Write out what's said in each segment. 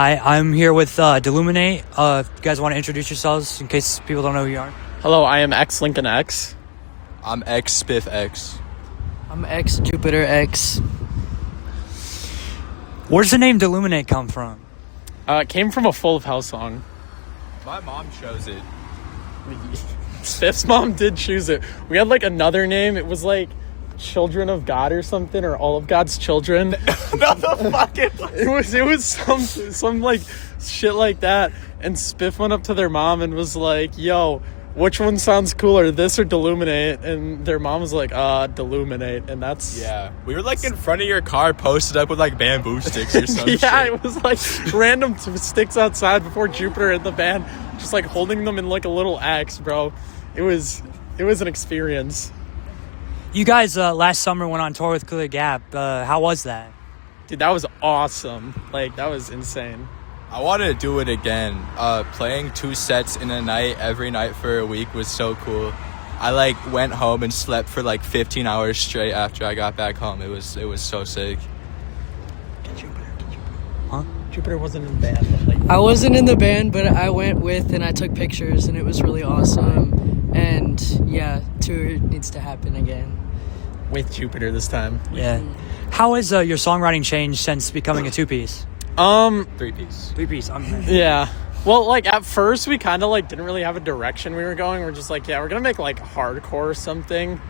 Hi, I'm here with xDELUMINATE. If you guys want to introduce yourselves in case people don't know who you are. Hello, I am xLincolnX. I'm xSpiffX. I'm xJupiterX. Where's the name xDELUMINATE come from? It came from a Full of Hell song. My mom chose it. Spiff's mom did choose it. We had like another name. It was like Children of God or something, or All of God's Children. Not the fucking. It was some like shit like that. And Spiff went up to their mom and was like, "Yo, which one sounds cooler, this or xDELUMINATE?" And their mom was like, "xDELUMINATE." And that's We were like in front of your car, posted up with like bamboo sticks or something. yeah, it was like random sticks outside before Jupiter and the band, just like holding them in like a little axe, bro. It was an experience. You guys last summer went on tour with Clear Gap. How was that? Dude, that was awesome. Like, that was insane. I wanted to do it again. Playing 2 sets in a night every night for a week was so cool. I like went home and slept for like 15 hours straight after I got back home. It was so sick. Huh? Jupiter wasn't in the band. But like, I wasn't in the band, but I went with and I took pictures, and it was really awesome. And yeah, tour needs to happen again. with Jupiter this time. Yeah. How has your songwriting changed since becoming a 2-piece? 3-piece. 3-piece. Yeah. Well, like, at first, we kind of, like, didn't really have a direction we were going. We're just like, yeah, we're gonna make, like, hardcore or something.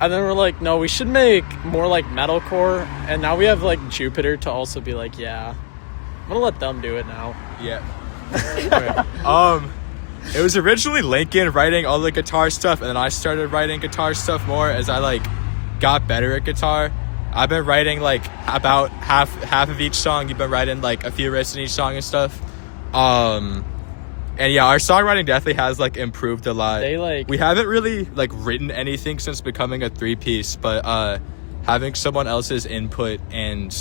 And then we're like, no, we should make more, like, metalcore. And now we have, like, Jupiter to also be like, yeah, I'm gonna let them do it now. Yeah. It was originally Lincoln writing all the guitar stuff, and then I started writing guitar stuff more as I, like, got better at guitar. I've been writing, like, about half of each song. You've been writing, like, a few riffs in each song and stuff. And yeah, our songwriting definitely has, like, improved a lot. We haven't really, like, written anything since becoming a 3-piece, but having someone else's input and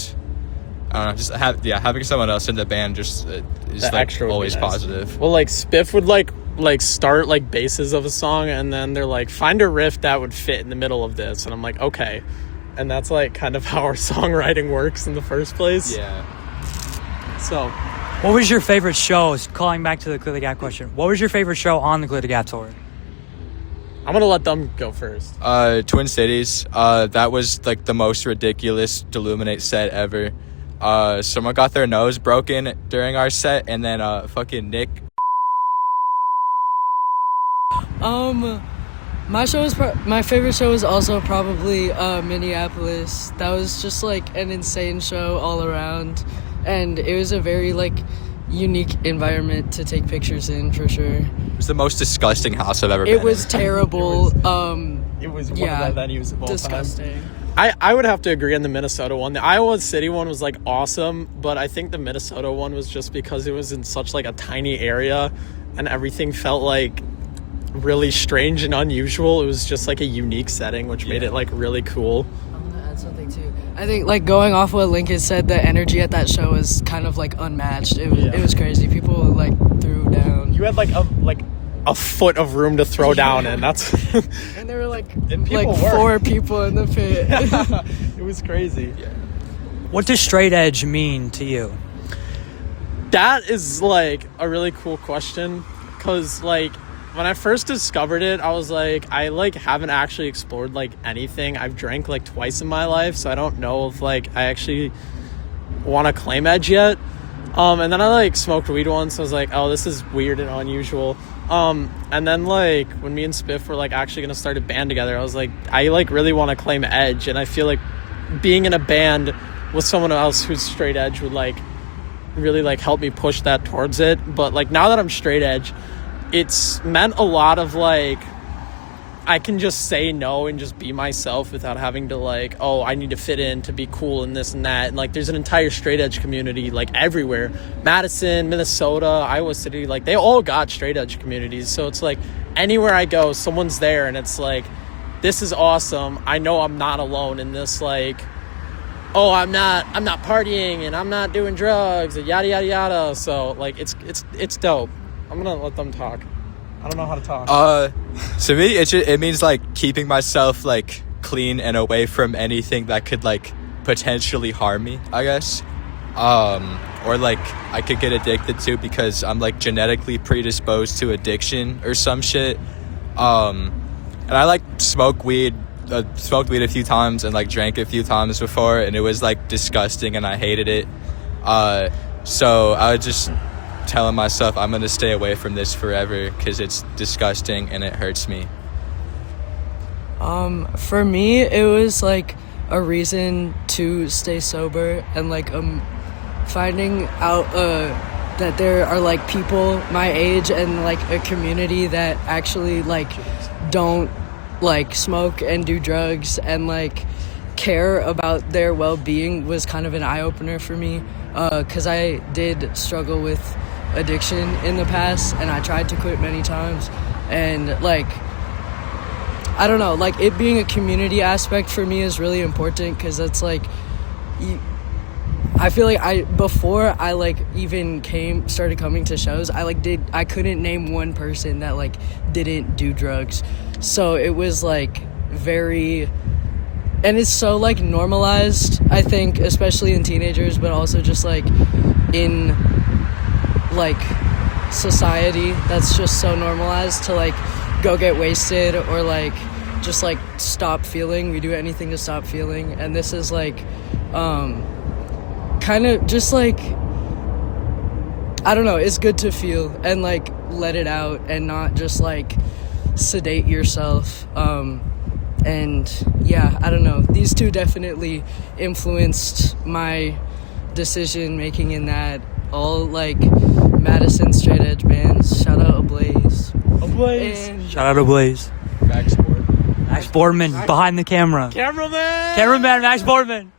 I don't know, just having someone else in the band just is The like extra would be always nice. positive. Well, like, Spiff would, like start, like, bases of a song, and then they're like, find a riff that would fit in the middle of this. And I'm like, okay. And that's, like, kind of how our songwriting works in the first place. Yeah. So, What was your favorite show? Calling back to the Clear the Gap question. What was your favorite show on the Clear the Gap tour? I'm gonna let them go first. Twin Cities. That was, like, the most ridiculous xDELUMINATE set ever. Someone got their nose broken during our set, and then fucking Nick. My favorite show is also probably Minneapolis. That was just like an insane show all around, and it was a very like unique environment to take pictures in for sure. It was the most disgusting house I've ever been It was in. terrible. It was one Yeah, of the venues of all disgusting. time. I would have to agree on the Minnesota one. The Iowa City one was, like, awesome, but I think the Minnesota one was just because it was in such, like, a tiny area, and everything felt, like, really strange and unusual. It was just, like, a unique setting, which made it, like, really cool. I'm gonna add something too. I think like going off what Lincoln said, the energy at that show was kind of like unmatched. It was crazy. People like threw down. You had, like, a foot of room to throw down in. That's And there were like And people were. 4 people in the pit. it was crazy. What does straight edge mean to you? That is, like, a really cool question, because, like, when I first discovered it, I was like, I, like, haven't actually explored, like, anything. I've drank, like, twice in my life, so I don't know if, like, I actually want to claim edge yet. And then I, like, smoked weed once, so I was like, oh, this is weird and unusual. And then, like, when me and Spiff were, like, actually going to start a band together, I was like, I, like, really want to claim edge, and I feel like being in a band with someone else who's straight edge would, like, really, like, help me push that towards it. But, like, now that I'm straight edge, it's meant a lot of, like, I can just say no and just be myself without having to, like, oh, I need to fit in to be cool and this and that. And, like, there's an entire straight edge community, like, everywhere. Madison, Minnesota, Iowa City, like, they all got straight edge communities. So it's like anywhere I go, someone's there, and it's like, this is awesome. I know I'm not alone in this, like, oh, I'm not partying and I'm not doing drugs and yada yada yada. So, like, it's dope. I'm gonna let them talk. I don't know how to talk. To me, it means, like, keeping myself, like, clean and away from anything that could, like, potentially harm me, I guess. or like I could get addicted to because I'm like genetically predisposed to addiction or some shit. And I like smoked weed a few times and like drank a few times before, and it was like disgusting and I hated it. So I was just telling myself I'm gonna stay away from this forever because it's disgusting and it hurts me. For me, it was like a reason to stay sober and like finding out that there are like people my age and like a community that actually like don't like smoke and do drugs and like care about their well-being was kind of an eye-opener for me, because I did struggle with addiction in the past and I tried to quit many times, and like I don't know, like it being a community aspect for me is really important, because it's like I feel like before I like even started coming to shows, I couldn't name one person that like didn't do drugs. So it was like very, and it's so like normalized, I think, especially in teenagers, but also just like in like society, that's just so normalized to like go get wasted or like just like stop feeling. We do anything to stop feeling, and this is like kind of just like, I don't know, it's good to feel and like let it out and not just like sedate yourself. And yeah, I don't know, these two definitely influenced my decision making in that. All like Madison straight edge bands. Shout out Ablaze. Shout out to Blaze. Max Boardman behind the camera. Cameraman Max Boardman.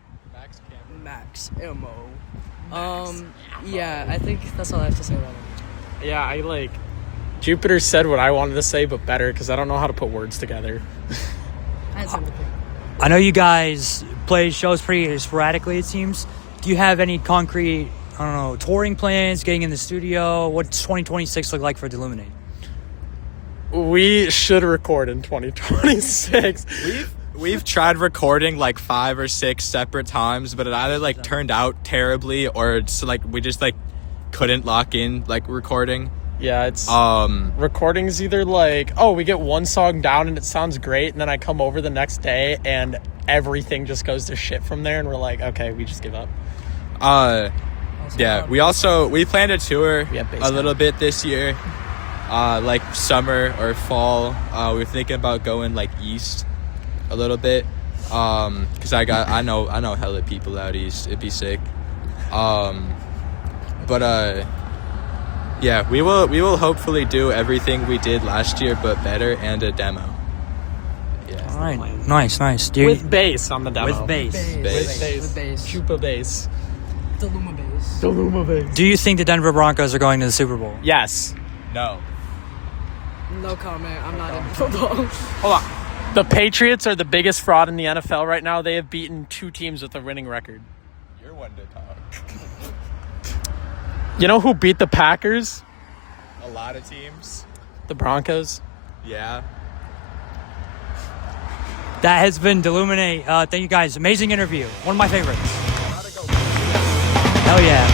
Max Mo. Yeah, I think that's all I have to say about it. Yeah, I like Jupiter said what I wanted to say, but better, because I don't know how to put words together. I know you guys play shows pretty sporadically, it seems. Do you have any concrete, I don't know, touring plans, getting in the studio? What's 2026 look like for xDELUMINATE? We should record in 2026. We've tried recording like 5 or 6 separate times, but it either like turned out terribly or it's like we just like couldn't lock in like recording. Yeah, it's recording's either like, oh, we get one song down and it sounds great, and then I come over the next day and everything just goes to shit from there, and we're like, okay, we just give up. Yeah, we planned a tour a little bit this year, like summer or fall. We're thinking about going like east a little bit, because I know hella people out east. It'd be sick. Yeah, we will hopefully do everything we did last year but better, and a demo. Yeah. All right, nice. With bass on the demo. With bass. With bass. Chupa bass. DeLuma bass. Do you think the Denver Broncos are going to the Super Bowl? Yes. No. No comment. I'm not in football. Hold on. The Patriots are the biggest fraud in the NFL right now. They have beaten 2 teams with a winning record. You're one to talk. You know who beat the Packers? A lot of teams. The Broncos. Yeah. That has been xDELUMINATE. Thank you guys. Amazing interview. One of my favorites. Hell yeah.